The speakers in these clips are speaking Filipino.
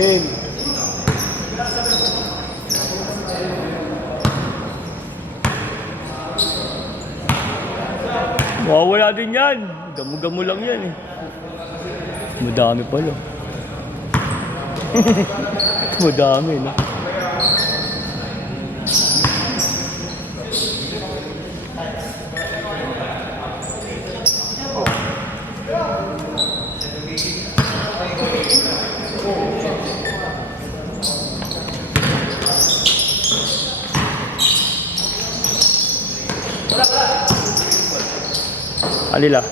Game. Mawawala din yan. Gamu-gamu lang yan eh. Madami pala. Madami, no? Alila.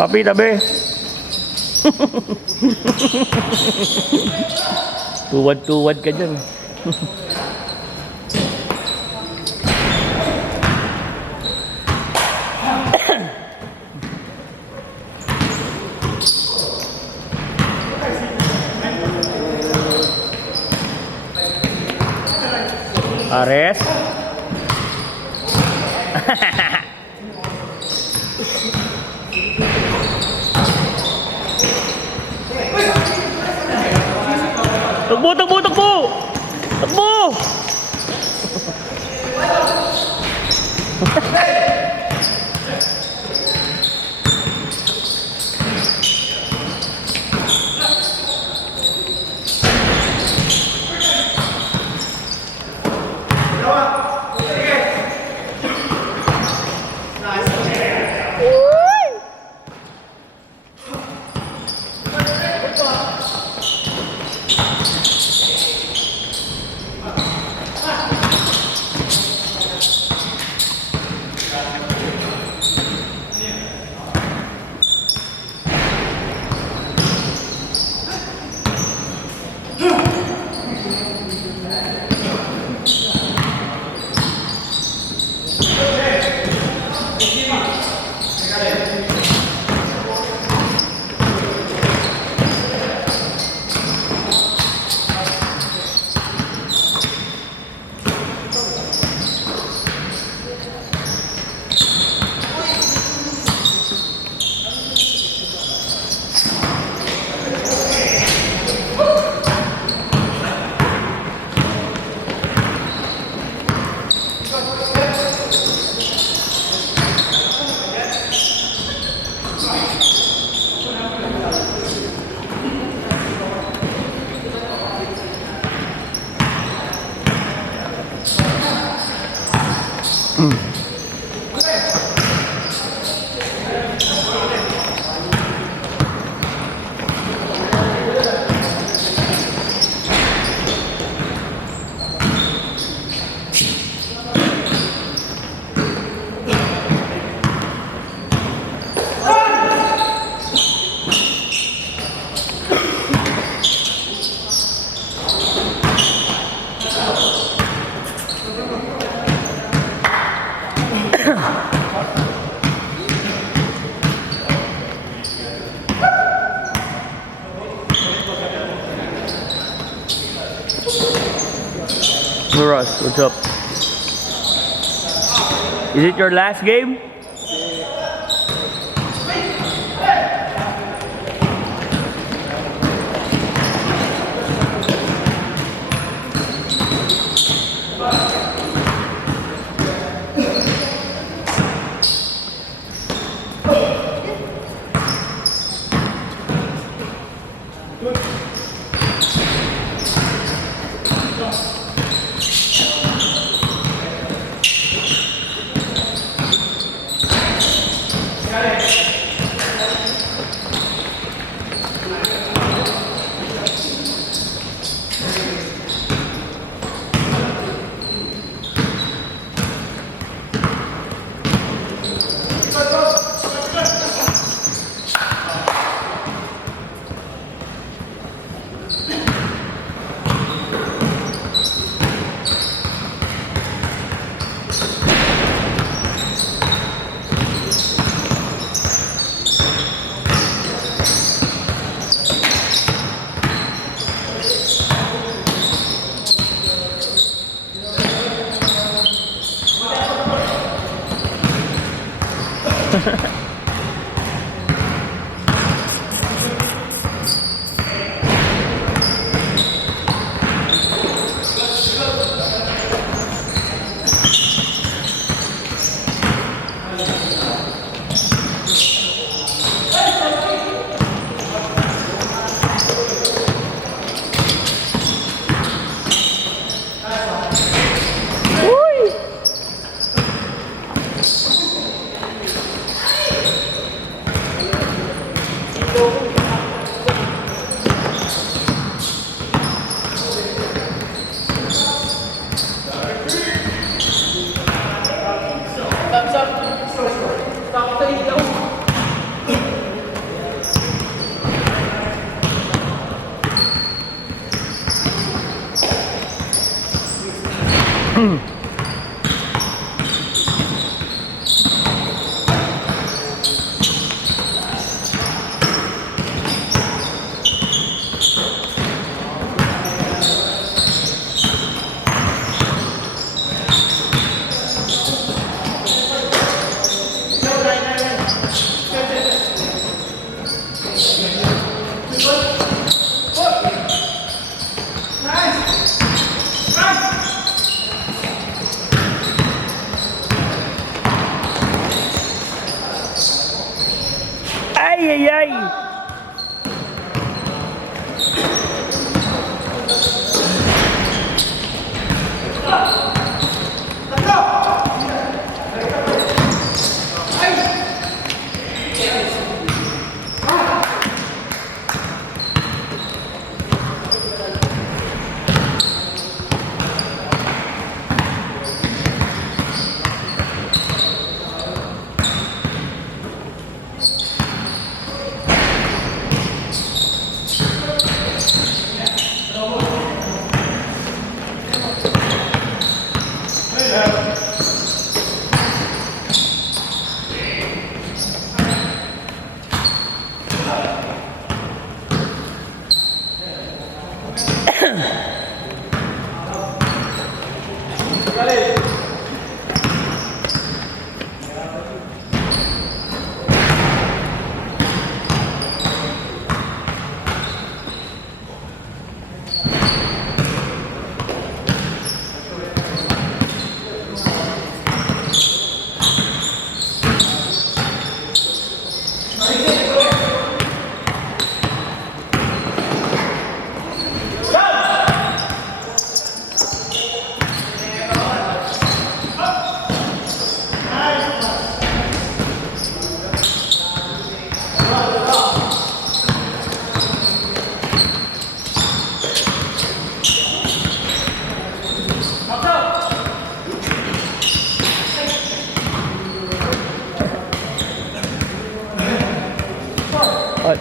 Papi, tabi. Tuwad-tuwad ka dyan. Ares. Takbo, takbo, takbo! Takbo! Ross, what's up? Is it your last game? Ay, ay, ay!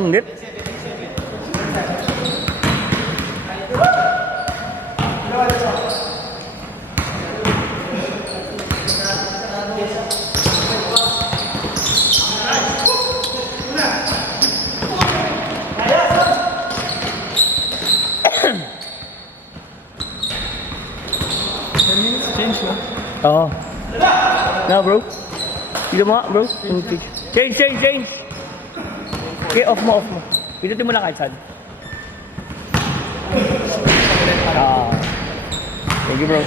Ang net. Oo. Na bro. Dito mo nga bro. Change, change, change. Okay, off mo, off mo. Pinutin mo lang kahit saan. Ah. Thank you bro.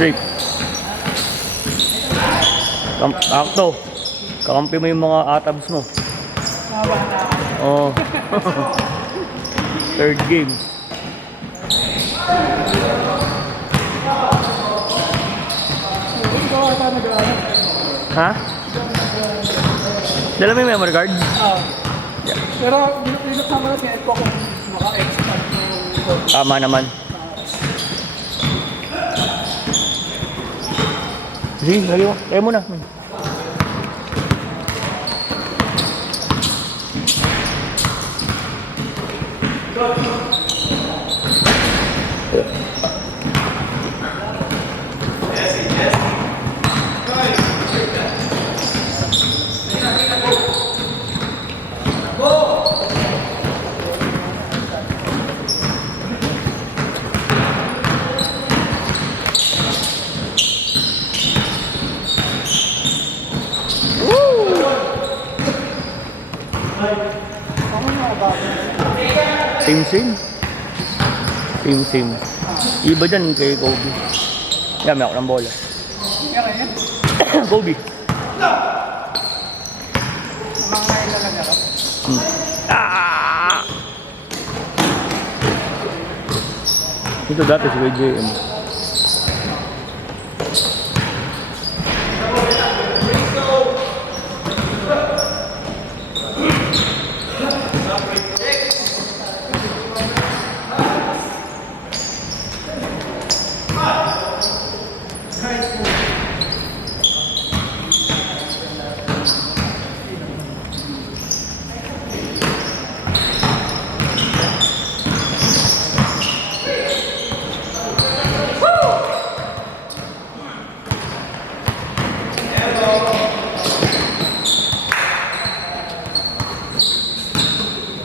Break. Akto. Kakampi mo yung mga atabs mo. Oh. Third game. Ha? Dala mo yung memory card? Oo. Pero binuksan mo na siya ko kung maka-expand yung... Tama naman. Sige, lagi mo. Lagi mo na. Same, same. Same, same. Iba dyan kay Kobe. Yan, may ako ng bola. Kobe. Mga ilan ako? Ah! Ito dati si JM.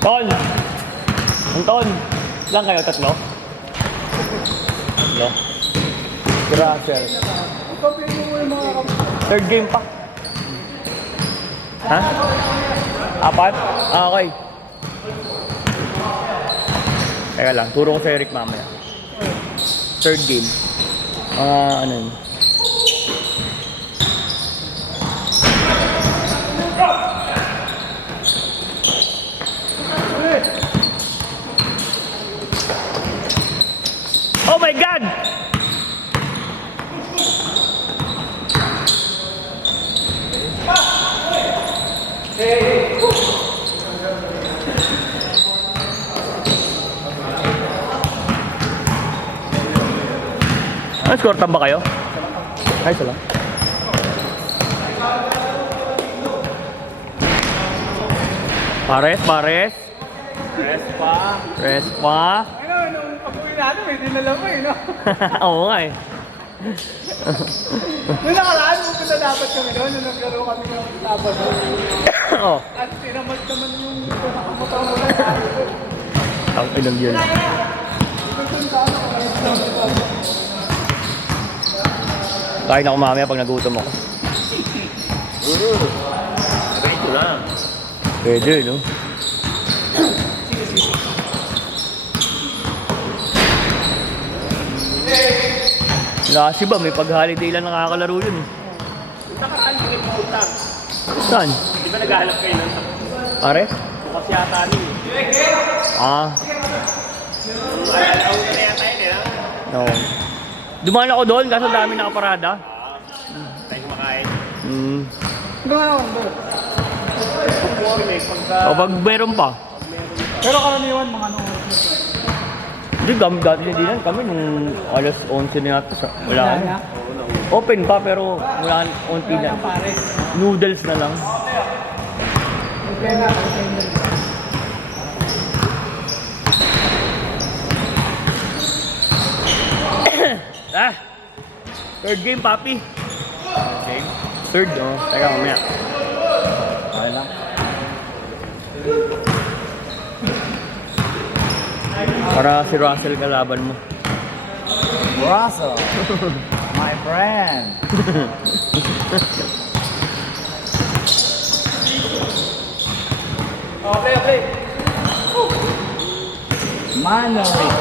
Ton! Anton! Lang kayo, tatlo? Tatlo? Gracias. Third game pa. Ha? Apat? Ah, okay. Teka lang, turo ko sa Eric mamaya. Third game. Ano yun? Oh my God! Ano score tamba kayo? Ay, sila. Pares, pares. Rest pa. Ano, nung pag-uwi natin, may dinala mo eh, no? Oo nga eh. Nung nakaraan, pupunta dapat kami doon, nung naglaro kami ng Sabado. Oo. At tinamad naman yung pinakamotor mo na natin. Ang ilang yun. Kain ako mamaya pag nagutom ako. Ito lang. Pwede, no? Lasi ba? May pag-holiday lang nakakalaro yun. Nakaraan kayo pupunta. Saan? Di ba naghahanap kayo ng Pare? bukas yata ni? Ah, Alauna na yata yun eh. no. Dumaan ako doon kaso dami nakaparada. Tayo kumakain. Hmm. Hanggang ano, bro? Pag-warming, pagka... Kapag meron pa. Pero karaniwan, mga ano, Hindi, dati na dinan kami nung alas 11 na yata. Wala wala na. na. Open pa pero wala onti Wala na. na, pare. Noodles na lang. Okay na, okay na. Ah! Third game, papi. Game? Third, oh. Teka, mamaya. Okay lang. Para si Russell kalaban mo. Russell, my friend. Oh, play, play. Manoric.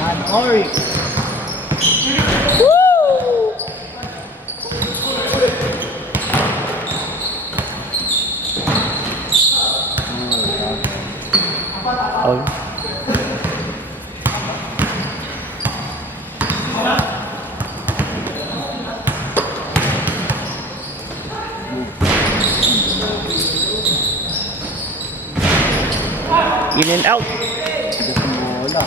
Manoric. Oh. In and out. Gusto mo bola.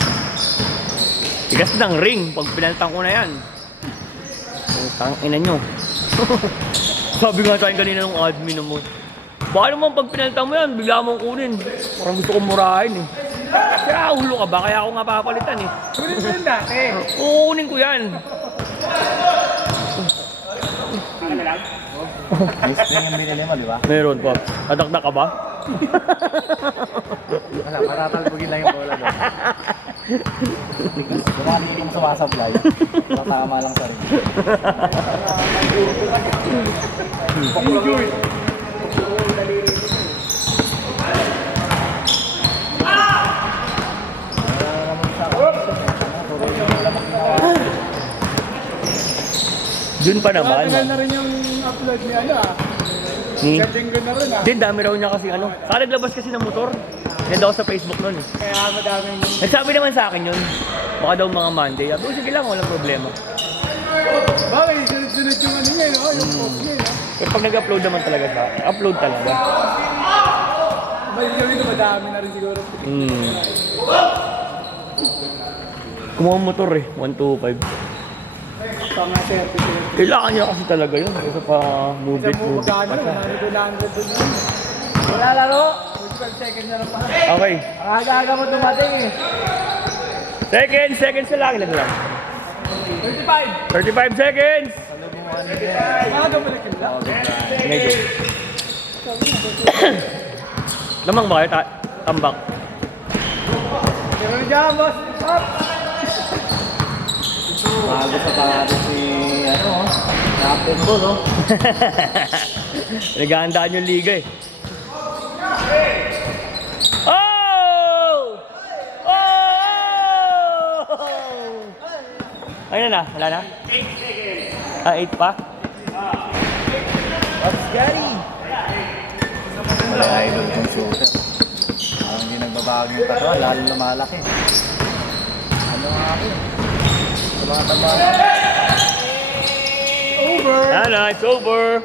Tigas ng ring pag pinaltang ko na yan. Utang ina nyo. Sabi nga tayo kanina ng admin mo. Baka naman pag pinaltang mo yan, bigla mong kunin. Parang gusto kong murahin eh. Kaya ulo ka ba? Kaya ako nga papalitan eh. Sulit mo yun dati. Kukunin ko yan. May spring yung binili mo, di ba? Meron po. Nadakdak ka ba? Wala, matatalbugin lang yung bola doon. Kumani yung sumasablay. Tatama lang sa rin. Enjoy. Dun pa naman. Tagal na rin yung upload ni ano ah. Ni? Linggo na rin ah. Din, dami raw niya kasi ano. Saka naglabas kasi ng motor. Yan daw sa Facebook nun eh. Kaya madaming... Nagsabi naman sa akin yun. Baka daw mga Monday. Sabi ko, sige lang, walang problema. Bakit? Sunod-sunod yung ano niya, no? Yung post niya, no? Pero pag nag-upload naman talaga siya, upload talaga. May gawin na madami na rin siguro. Hmm. Kumuha ang motor eh, 125. Pang certificate. Kailangan niya kasi talaga yun. Kasi pa move Isa it, mo move it. magkano? Mga doon yun. Wala laro. 45 seconds na lang pa. Okay. Ang aga mo dumating eh. Seconds na lang. Ilan lang? 35. 35 seconds! Maaga mo na kila. Medyo. Lamang ba kayo? Tambak. Pero dyan, boss. Up! Bago pa pare si, ano, Captain Bull, no? Naghahandaan yung liga eh. Oh! Oh! Ayun na, wala na? 8 seconds. Ah, 8 pa? What's Gary? Wala, idol yung shooter. Parang hindi nagbabago yung katawan, lalo lumalaki. Ano nga ako? Over. Yan na, it's over.